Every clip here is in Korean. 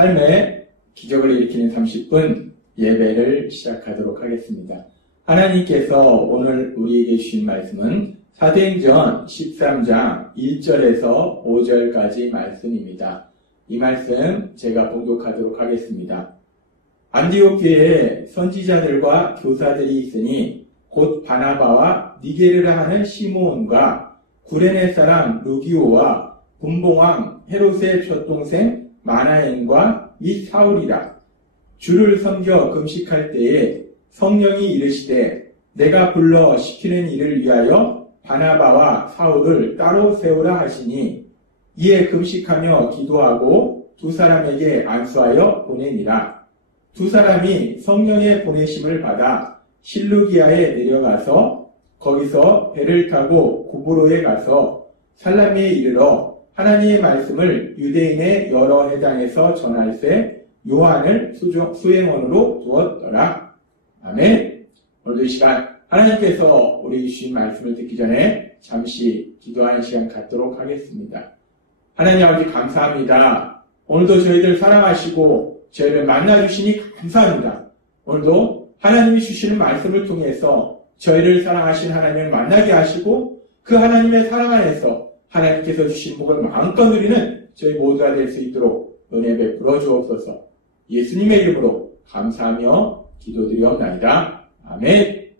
삶의 기적을 일으키는 30분 예배를 시작하도록 하겠습니다. 하나님께서 오늘 우리에게 주신 말씀은 사도행전 13장 1절에서 5절까지 말씀입니다. 이 말씀 제가 봉독하도록 하겠습니다. 안디옥 교회에 선지자들과 교사들이 있으니 곧 바나바와 니게르라 하는 시므온과 구레네 사람 루기오와 분봉왕 헤롯의 첫 동생 마나엔과 이 사울이라. 주를 섬겨 금식할 때에 성령이 이르시되 내가 불러 시키는 일을 위하여 바나바와 사울을 따로 세우라 하시니 이에 금식하며 기도하고 두 사람에게 안수하여 보내니라. 두 사람이 성령의 보내심을 받아 실루기아에 내려가서 거기서 배를 타고 구브로에 가서 살라미에 이르러 하나님의 말씀을 유대인의 여러 회당에서 전할세 요한을 수행원으로 두었더라. 아멘. 오늘도 이 시간 하나님께서 우리 주신 말씀을 듣기 전에 잠시 기도하는 시간 갖도록 하겠습니다. 하나님 아버지 감사합니다. 오늘도 저희들 사랑하시고 저희를 만나주시니 감사합니다. 오늘도 하나님이 주시는 말씀을 통해서 저희를 사랑하신 하나님을 만나게 하시고 그 하나님의 사랑 안에서 하나님께서 주신 복을 마음껏 누리는 저희 모두가 될 수 있도록 은혜 베풀어 주옵소서. 예수님의 이름으로 감사하며 기도드리옵나이다. 아멘.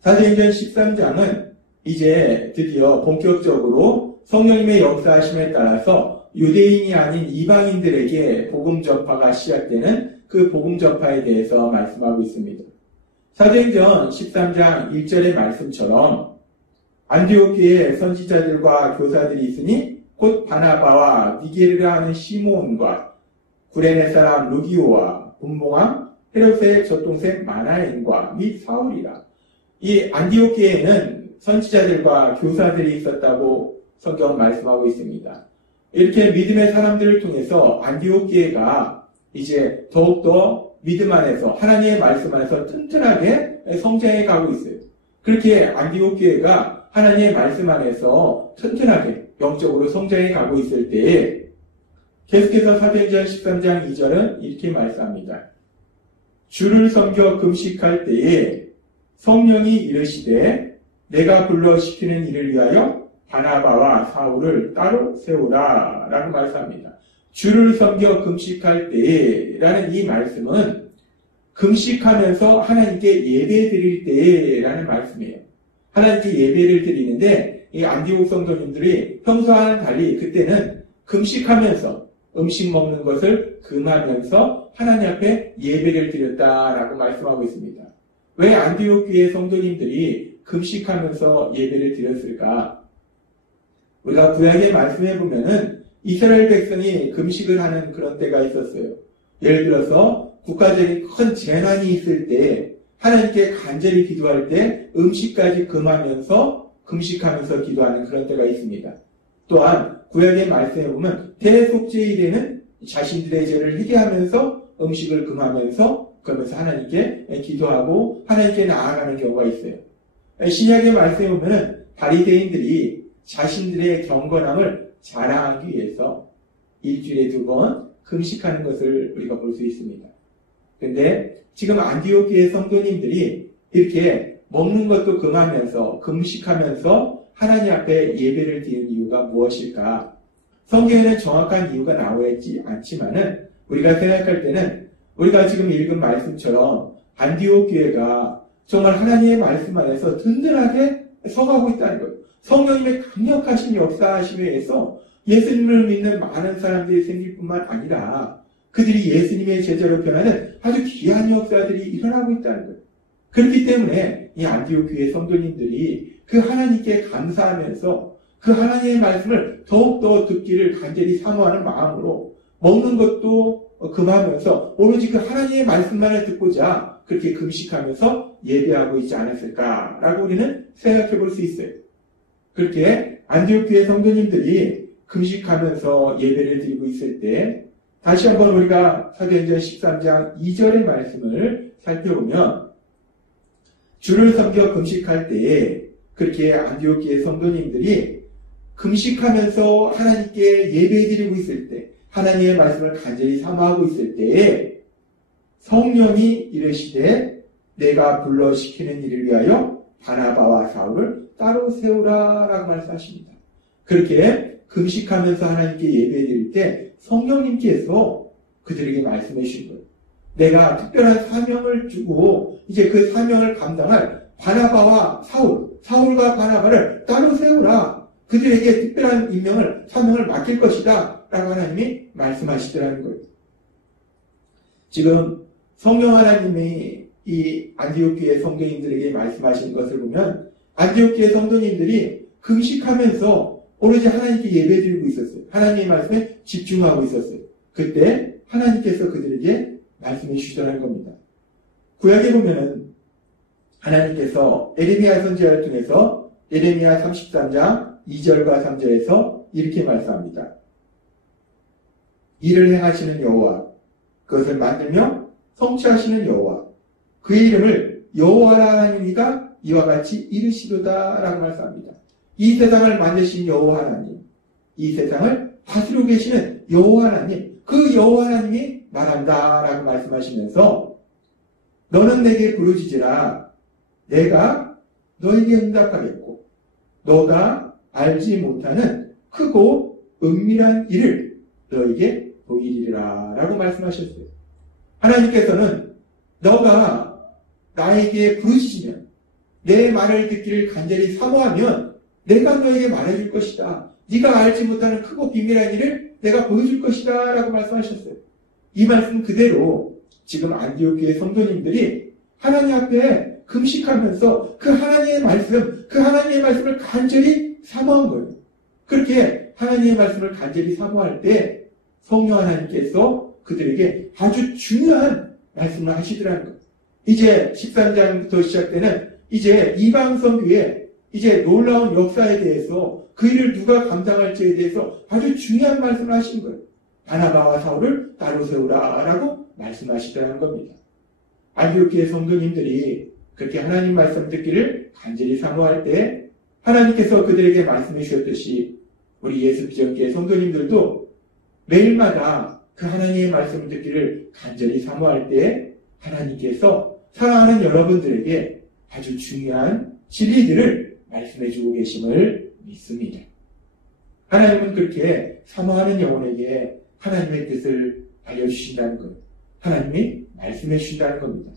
사도행전 13장은 이제 드디어 본격적으로 성령님의 역사하심에 따라서 유대인이 아닌 이방인들에게 복음 전파가 시작되는 그 복음 전파에 대해서 말씀하고 있습니다. 사도행전 13장 1절의 말씀처럼 안디옥 교회에 선지자들과 교사들이 있으니 곧 바나바와 니게르라 하는 시므온과 구레네 사람 루기오와 분봉왕 헤롯의 젖동생 마나엔과 및 사울이라. 이 안디옥 교회에는 선지자들과 교사들이 있었다고 성경 말씀하고 있습니다. 이렇게 믿음의 사람들을 통해서 안디옥 교회가 이제 더욱더 믿음 안에서 하나님의 말씀 안에서 튼튼하게 성장해 가고 있어요. 그렇게 안디옥 교회가 하나님의 말씀 안에서 튼튼하게 영적으로 성장해 가고 있을 때에 계속해서 사도행전 13장 2절은 이렇게 말씀합니다. 주를 섬겨 금식할 때에 성령이 이르시되 내가 불러 시키는 일을 위하여 바나바와 사울을 따로 세우라 라고 말씀합니다. 주를 섬겨 금식할 때에 라는 이 말씀은 금식하면서 하나님께 예배 드릴 때에 라는 말씀이에요. 하나님께 예배를 드리는데 이 안디옥 성도님들이 평소와는 달리 그때는 금식하면서 음식 먹는 것을 금하면서 하나님 앞에 예배를 드렸다라고 말씀하고 있습니다. 왜 안디옥 교회 성도님들이 금식하면서 예배를 드렸을까? 우리가 구약에 말씀해 보면은 이스라엘 백성이 금식을 하는 그런 때가 있었어요. 예를 들어서 국가적인 큰 재난이 있을 때 하나님께 간절히 기도할 때 음식까지 금하면서 금식하면서 기도하는 그런 때가 있습니다. 또한 구약의 말씀에 보면 대속죄일에는 자신들의 죄를 회개하면서 음식을 금하면서 그러면서 하나님께 기도하고 하나님께 나아가는 경우가 있어요. 신약의 말씀에 보면 바리새인들이 자신들의 경건함을 자랑하기 위해서 일주일에 2번 금식하는 것을 우리가 볼 수 있습니다. 그런데 지금 안디옥 교회 성도님들이 이렇게 먹는 것도 금하면서 금식하면서 하나님 앞에 예배를 드리는 이유가 무엇일까? 성경에는 정확한 이유가 나와 있지 않지만은 우리가 생각할 때는 우리가 지금 읽은 말씀처럼 안디옥 교회가 정말 하나님의 말씀 안에서 든든하게 서가고 있다는 거예요. 성령님의 강력하신 역사하심에 의해서 예수님을 믿는 많은 사람들이 생길 뿐만 아니라 그들이 예수님의 제자로 변하는 아주 귀한 역사들이 일어나고 있다는 거예요. 그렇기 때문에 이 안디옥 교회 성도님들이 그 하나님께 감사하면서 그 하나님의 말씀을 더욱더 듣기를 간절히 사모하는 마음으로 먹는 것도 금하면서 오로지 그 하나님의 말씀만을 듣고자 그렇게 금식하면서 예배하고 있지 않았을까라고 우리는 생각해 볼 수 있어요. 그렇게 안디옥 교회 성도님들이 금식하면서 예배를 드리고 있을 때 다시 한번 우리가 사도행전 13장 2절의 말씀을 살펴보면 주를 섬겨 금식할 때에 그렇게 안디옥 교회 성도님들이 금식하면서 하나님께 예배드리고 있을 때 하나님의 말씀을 간절히 사모하고 있을 때에 성령이 이르시되 내가 불러시키는 일을 위하여 바나바와 사울을 따로 세우라 라고 말씀하십니다. 그렇게 금식하면서 하나님께 예배드릴 때 성령님께서 그들에게 말씀해 주신 거예요. 내가 특별한 사명을 주고 이제 그 사명을 감당할 바나바와 사울과 바나바를 따로 세우라. 그들에게 특별한 사명을 맡길 것이다 라고 하나님이 말씀하시더라는 거예요. 지금 성령 하나님이 이 안디옥 교회 성도님들에게 말씀하신 것을 보면 안디옥 교회 성도님들이 금식하면서 오로지 하나님께 예배드리고 있었어요. 하나님의 말씀에 집중하고 있었어요. 그때 하나님께서 그들에게 말씀해 주시더라는 겁니다. 구약에 보면은 하나님께서 에레미야 선지자를 통해서 에레미야 33장 2절과 3절에서 이렇게 말씀합니다. 이를 행하시는 여호와, 그것을 만들며 성취하시는 여호와, 그의 이름을 여호와라 하나님이가 이와 같이 이르시도다 라고 말씀합니다. 이 세상을 만드신 여호와 하나님, 이 세상을 다스리고 계시는 여호와 하나님, 그 여호와 하나님이 말한다 라고 말씀하시면서 너는 내게 부르짖으라 내가 너에게 응답하겠고 너가 알지 못하는 크고 은밀한 일을 너에게 보이리라 라고 말씀하셨어요. 하나님께서는 너가 나에게 부르짖으면 내 말을 듣기를 간절히 사모하면 내가 너에게 말해줄 것이다. 네가 알지 못하는 크고 비밀한 일을 내가 보여줄 것이다 라고 말씀하셨어요. 이 말씀 그대로 지금 안디옥 교회 성도님들이 하나님 앞에 금식하면서 그 하나님의 말씀을 간절히 사모한 거예요. 그렇게 하나님의 말씀을 간절히 사모할 때 성령 하나님께서 그들에게 아주 중요한 말씀을 하시더라는 거예요. 이제 13장부터 시작되는 이제 이방성교회 이제 놀라운 역사에 대해서 그 일을 누가 감당할지에 대해서 아주 중요한 말씀을 하신 거예요. 바나바와 사울을 따로 세우라 라고 말씀하시더라는 겁니다. 안디옥 교회 성도님들이 그렇게 하나님 말씀 듣기를 간절히 사모할 때 하나님께서 그들에게 말씀해 주셨듯이 우리 예수비전교회 성도님들도 매일마다 그 하나님의 말씀을 듣기를 간절히 사모할 때 하나님께서 사랑하는 여러분들에게 아주 중요한 진리들을 말씀해 주고 계심을 믿습니다. 하나님은 그렇게 사모하는 영혼에게 하나님의 뜻을 알려주신다는 것, 하나님이 말씀해 주신다는 겁니다.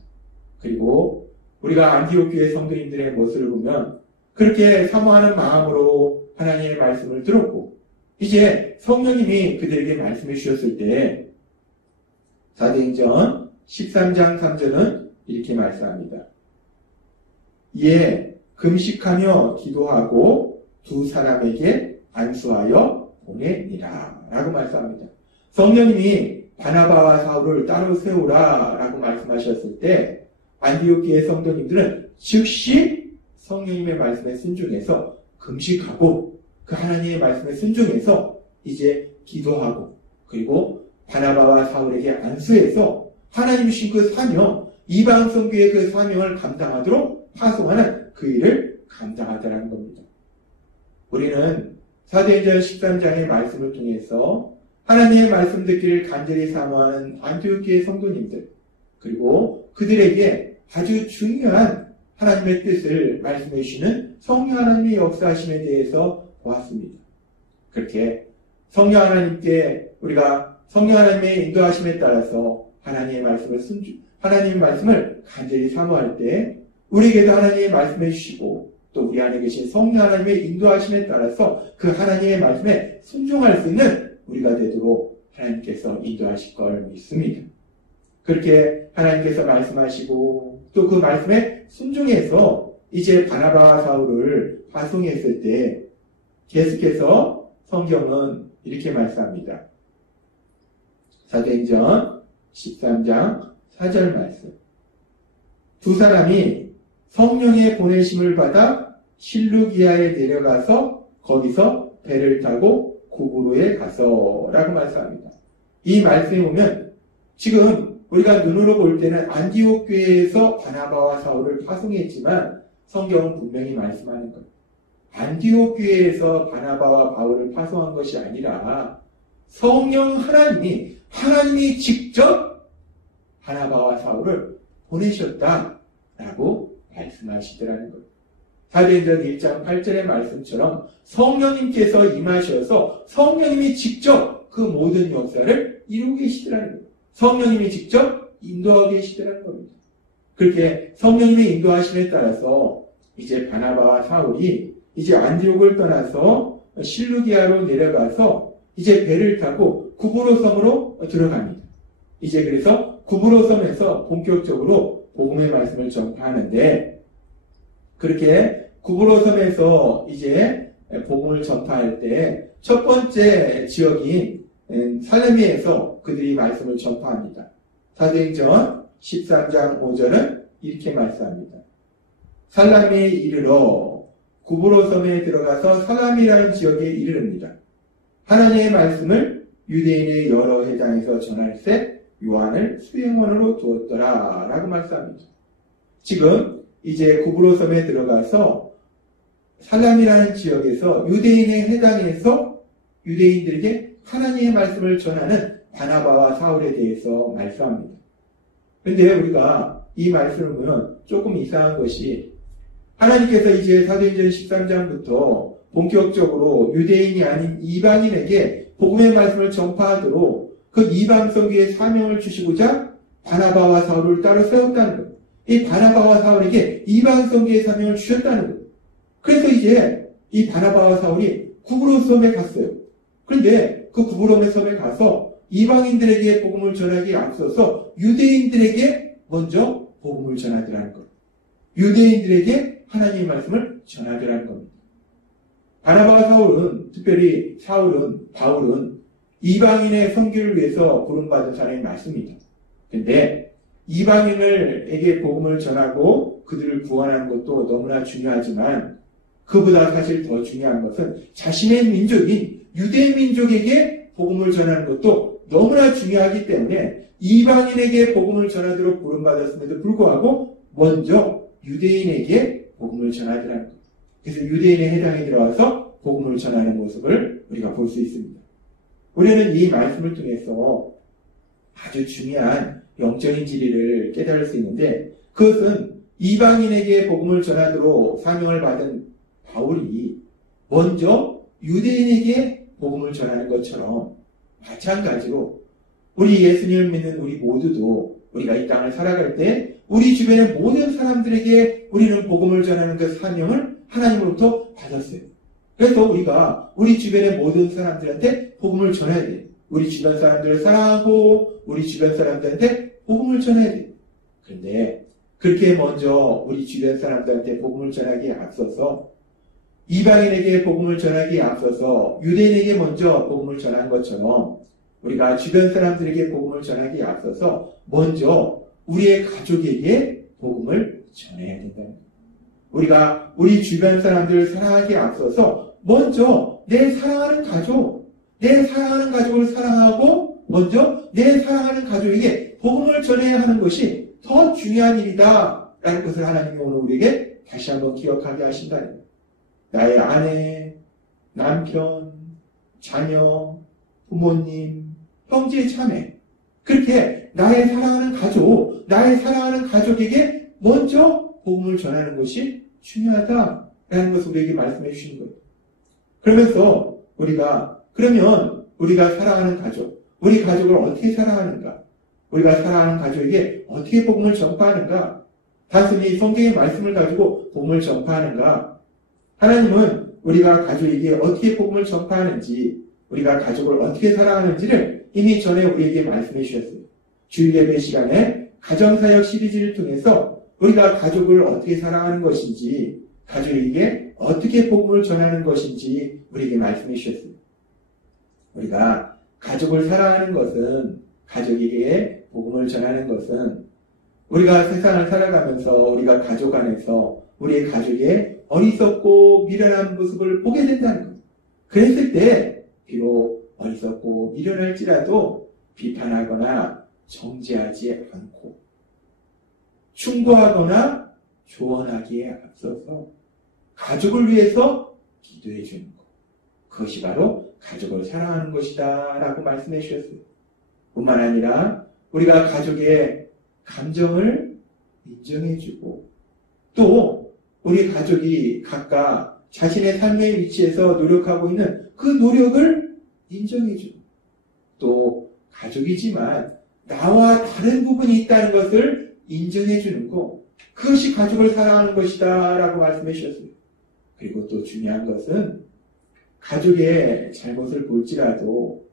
그리고 우리가 안디옥 교회 성도님들의 모습을 보면 그렇게 사모하는 마음으로 하나님의 말씀을 들었고 이제 성령님이 그들에게 말씀해 주셨을 때 사도행전 13장 3절은 이렇게 말씀합니다. 이에 금식하며 기도하고 두 사람에게 안수하여 보내니라 라고 말씀합니다. 성령님이 바나바와 사울을 따로 세우라 라고 말씀하셨을 때 안디옥 교회 성도님들은 즉시 성령님의 말씀에 순종해서 금식하고 그 하나님의 말씀에 순종해서 이제 기도하고 그리고 바나바와 사울에게 안수해서 하나님 주신 그 사명, 이방 성교의 그 사명을 감당하도록 파송하는 그 일을 감당하더라는 겁니다. 우리는 사도행전 13장의 말씀을 통해서 하나님의 말씀 듣기를 간절히 사모하는 안디옥 교회 성도님들 그리고 그들에게 아주 중요한 하나님의 뜻을 말씀해 주시는 성령 하나님의 역사하심에 대해서 보았습니다. 그렇게 성령 하나님께 우리가 성령 하나님의 인도하심에 따라서 하나님의 말씀을 간절히 사모할 때 우리에게도 하나님의 말씀해 주시고 또 우리 안에 계신 성령 하나님의 인도하심에 따라서 그 하나님의 말씀에 순종할 수 있는 우리가 되도록 하나님께서 인도하실 걸 믿습니다. 그렇게 하나님께서 말씀하시고 또 그 말씀에 순종해서 이제 바나바와 사울을 파송했을 때 계속해서 성경은 이렇게 말씀합니다. 사도행전 13장 4절 말씀. 두 사람이 성령의 보내심을 받아 실루기아에 내려가서 거기서 배를 타고 구브로에 가서 라고 말씀합니다. 이 말씀에 보면 지금 우리가 눈으로 볼 때는 안디옥 교회에서 바나바와 사울을 파송했지만 성경은 분명히 말씀하는 것. 안디옥 교회에서 바나바와 바울을 파송한 것이 아니라 성령 하나님이 직접 바나바와 사울을 보내셨다라고 말씀하시더라는 거예요. 사도행전 1장 8절의 말씀처럼 성령님께서 임하셔서 성령님이 직접 그 모든 역사를 이루고 계시더라는 거예요. 성령님이 직접 인도하고 계시더라는 겁니다. 그렇게 성령님의 인도하심에 따라서 이제 바나바와 사울이 이제 안디옥을 떠나서 실루기아로 내려가서 이제 배를 타고 구브로 섬으로 들어갑니다. 이제 그래서 구브로 섬에서 본격적으로 복음의 말씀을 전파하는데, 그렇게 구브로 섬에서 이제 복음을 전파할 때 첫 번째 지역인 살레미에서 그들이 말씀을 전파합니다. 사도행전 13장 5절은 이렇게 말씀합니다. 살라미에 이르러 구브로 섬에 들어가서 살라미라는 지역에 이르릅니다. 하나님의 말씀을 유대인의 여러 회당에서 전할세 요한을 수행원으로 두었더라 라고 말씀합니다. 지금 이제 구브로 섬에 들어가서 살람이라는 지역에서 유대인의 회당에서 유대인들에게 하나님의 말씀을 전하는 바나바와 사울에 대해서 말씀합니다. 그런데 우리가 이 말씀을 보면 조금 이상한 것이, 하나님께서 이제 사도행전 13장부터 본격적으로 유대인이 아닌 이방인에게 복음의 말씀을 전파하도록 그 이방 선교의 사명을 주시고자 바나바와 사울을 따로 세웠다는 거예요. 이 바나바와 사울에게 이방 선교의 사명을 주셨다는 거예요. 그래서 이제 이 바나바와 사울이 구브로 섬에 갔어요. 그런데 그 구브로 섬에 가서 이방인들에게 복음을 전하기에 앞서서 유대인들에게 먼저 복음을 전하더라는 거예요. 유대인들에게 하나님의 말씀을 전하더라는 겁니다. 바나바와 사울은, 특별히 바울은 이방인의 선교를 위해서 부름받은 사람이 맞습니다. 그런데 이방인에게 복음을 전하고 그들을 구원하는 것도 너무나 중요하지만, 그보다 사실 더 중요한 것은 자신의 민족인 유대 민족에게 복음을 전하는 것도 너무나 중요하기 때문에 이방인에게 복음을 전하도록 부름받았음에도 불구하고 먼저 유대인에게 복음을 전하더라는 거예요. 그래서 유대인의 회당에 들어와서 복음을 전하는 모습을 우리가 볼 수 있습니다. 우리는 이 말씀을 통해서 아주 중요한 영적인 진리를 깨달을 수 있는데, 그것은 이방인에게 복음을 전하도록 사명을 받은 바울이 먼저 유대인에게 복음을 전하는 것처럼, 마찬가지로 우리 예수님을 믿는 우리 모두도 우리가 이 땅을 살아갈 때 우리 주변의 모든 사람들에게 우리는 복음을 전하는 그 사명을 하나님으로부터 받았어요. 그래서 우리가 우리 주변의 모든 사람들한테 복음을 전해야 돼요. 우리 주변 사람들을 사랑하고 우리 주변 사람들한테 복음을 전해야 돼요. 그런데 그렇게 먼저 우리 주변 사람들한테 복음을 전하기에 앞서서, 이방인에게 복음을 전하기에 앞서서 유대인에게 먼저 복음을 전한 것처럼 우리가 주변 사람들에게 복음을 전하기에 앞서서 먼저 우리의 가족에게 복음을 전해야 된다는 거예요. 우리가 우리 주변 사람들을 사랑하기에 앞서서 먼저 내 사랑하는 가족을 사랑하고 먼저 내 사랑하는 가족에게 복음을 전해야 하는 것이 더 중요한 일이다 라는 것을 하나님이 오늘 우리에게 다시 한번 기억하게 하신다는 거예요. 나의 아내, 남편, 자녀, 부모님, 형제, 자매, 그렇게 나의 사랑하는 가족에게 먼저 복음을 전하는 것이 중요하다라는 것을 우리에게 말씀해 주시는 거예요. 그러면서 그러면 우리가 사랑하는 가족, 우리 가족을 어떻게 사랑하는가? 우리가 사랑하는 가족에게 어떻게 복음을 전파하는가? 단순히 성경의 말씀을 가지고 복음을 전파하는가? 하나님은 우리가 가족에게 어떻게 복음을 전파하는지, 우리가 가족을 어떻게 사랑하는지를 이미 전에 우리에게 말씀해 주셨어요. 주일 예배 시간에 가정사역 시리즈를 통해서 우리가 가족을 어떻게 사랑하는 것인지, 가족에게 어떻게 복음을 전하는 것인지 우리에게 말씀해 주셨어요. 우리가 가족을 사랑하는 것은, 가족에게 복음을 전하는 것은, 우리가 세상을 살아가면서 우리가 가족 안에서 우리의 가족의 어리석고 미련한 모습을 보게 된다는 거예요. 그랬을 때 비록 어리석고 미련할지라도 비판하거나 정죄하지 않고 충고하거나 조언하기에 앞서서 가족을 위해서 기도해 주는 것, 그것이 바로 가족을 사랑하는 것이다 라고 말씀해 주셨어요. 뿐만 아니라 우리가 가족의 감정을 인정해주고 또 우리 가족이 각각 자신의 삶의 위치에서 노력하고 있는 그 노력을 인정해주고 또 가족이지만 나와 다른 부분이 있다는 것을 인정해주는 것, 그것이 가족을 사랑하는 것이다 라고 말씀해 주셨습니다. 그리고 또 중요한 것은 가족의 잘못을 볼지라도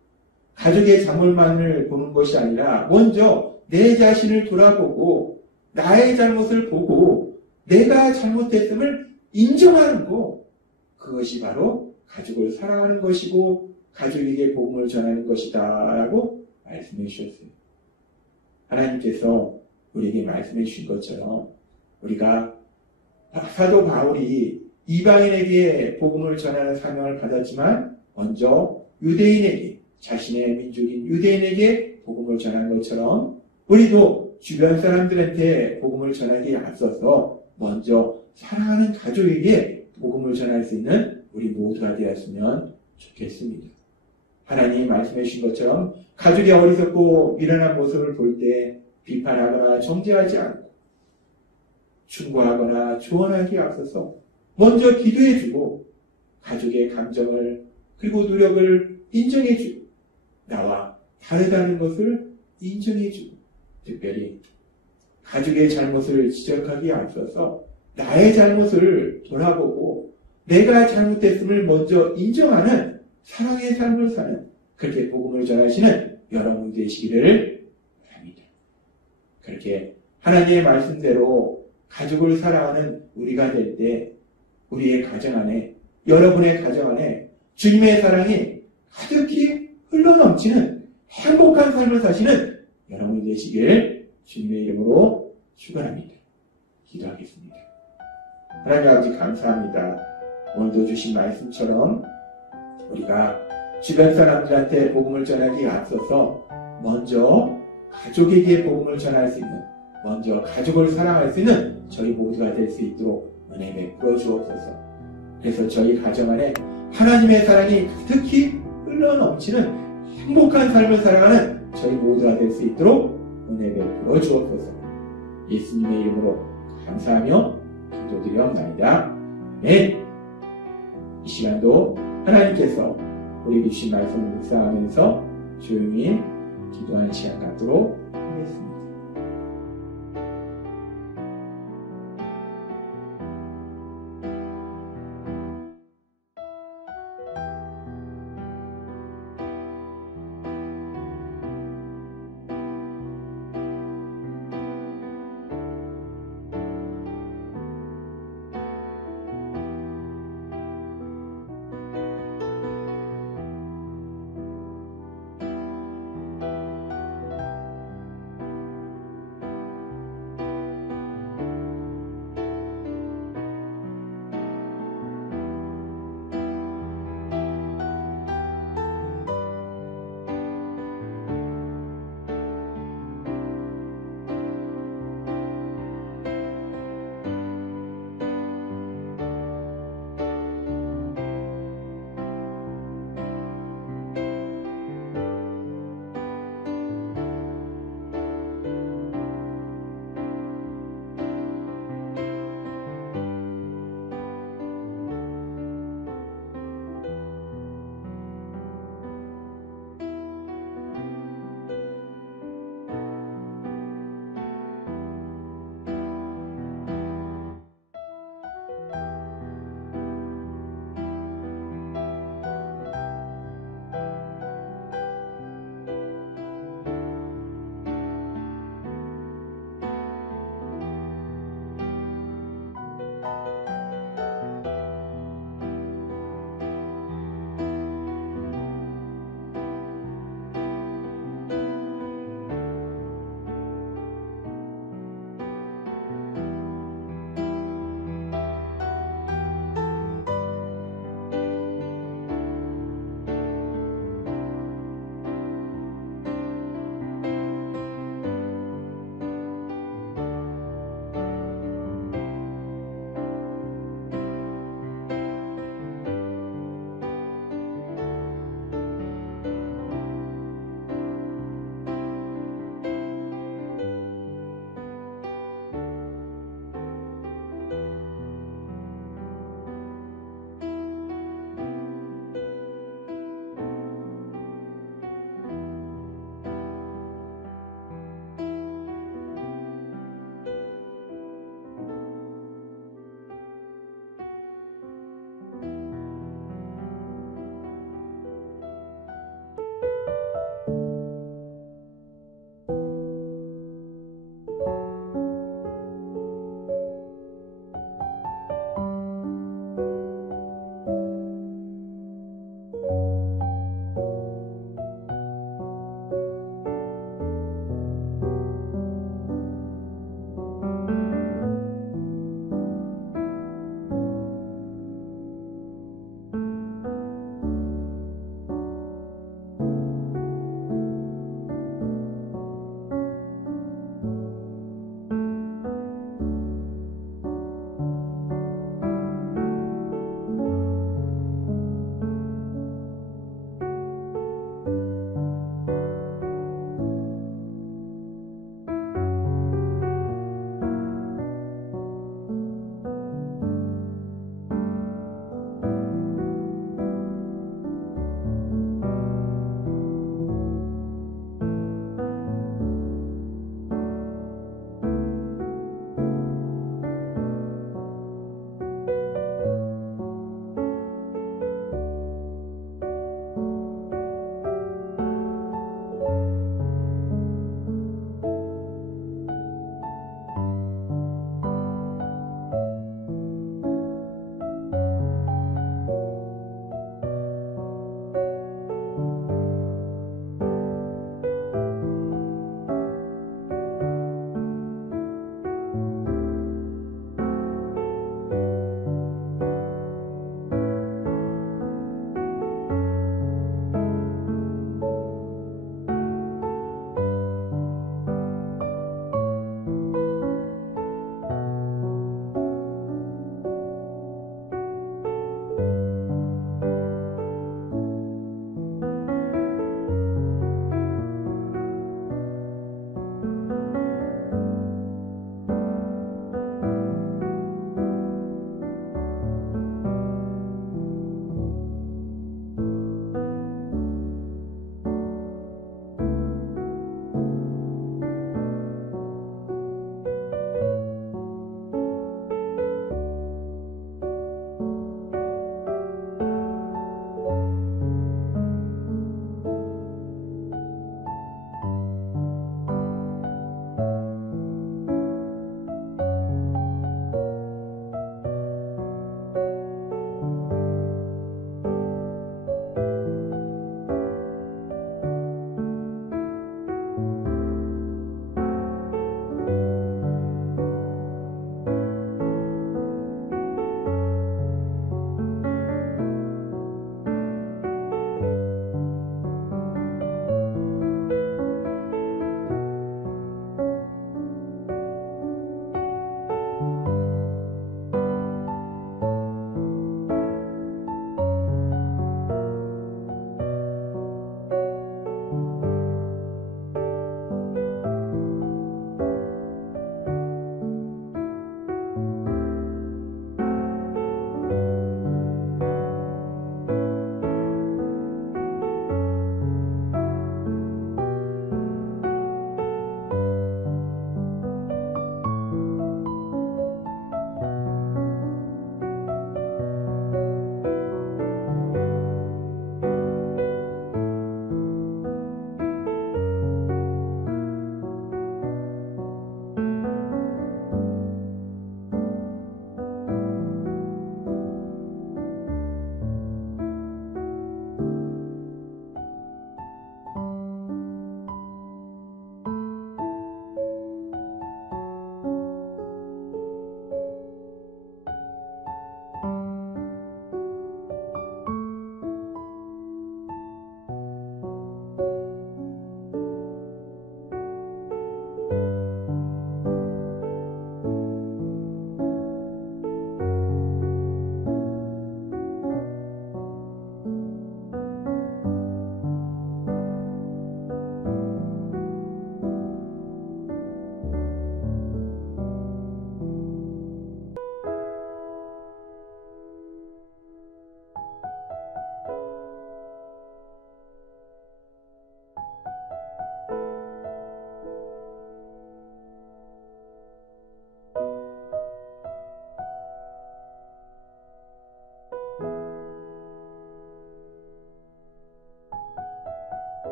가족의 잘못만을 보는 것이 아니라 먼저 내 자신을 돌아보고 나의 잘못을 보고 내가 잘못했음을 인정하는 것, 그것이 바로 가족을 사랑하는 것이고 가족에게 복음을 전하는 것이다 라고 말씀해 주셨어요. 하나님께서 우리에게 말씀해 주신 것처럼 우리가 사도 바울이 이방인에게 복음을 전하는 사명을 받았지만 먼저 유대인에게, 자신의 민족인 유대인에게 복음을 전한 것처럼 우리도 주변 사람들한테 복음을 전하기에 앞서서 먼저 사랑하는 가족에게 복음을 전할 수 있는 우리 모두가 되었으면 좋겠습니다. 하나님 말씀해 주신 것처럼 가족이 어리석고 미련한 모습을 볼 때 비판하거나 정죄하지 않고 충고하거나 조언하기에 앞서서 먼저 기도해주고 가족의 감정을 그리고 노력을 인정해주고 나와 다르다는 것을 인정해주고 특별히 가족의 잘못을 지적하기에 앞서서 나의 잘못을 돌아보고 내가 잘못했음을 먼저 인정하는 사랑의 삶을 사는 그렇게 복음을 전하시는 여러분 되시기를 바랍니다. 그렇게 하나님의 말씀대로 가족을 사랑하는 우리가 될 때 우리의 가정 안에, 여러분의 가정 안에 주님의 사랑이 가득히 흘러넘치는 행복한 삶을 사시는 여러분이 되시길 주님의 이름으로 축원합니다. 기도하겠습니다. 하나님 아버지 감사합니다. 오늘도 주신 말씀처럼 우리가 주변 사람들한테 복음을 전하기에 앞서서 먼저 가족에게 복음을 전할 수 있는, 먼저 가족을 사랑할 수 있는 저희 모두가 될 수 있도록 은혜 베풀어 주옵소서. 그래서 저희 가정 안에 하나님의 사랑이 가득히 흘러넘치는 행복한 삶을 살아가는 저희 모두가 될 수 있도록 은혜 베풀어 주옵소서. 예수님의 이름으로 감사하며 기도드리옵나이다. 아멘. 이 시간도 하나님께서 우리에게 주신 말씀을 묵상하면서 조용히 기도하는 시간 갖도록 하겠습니다.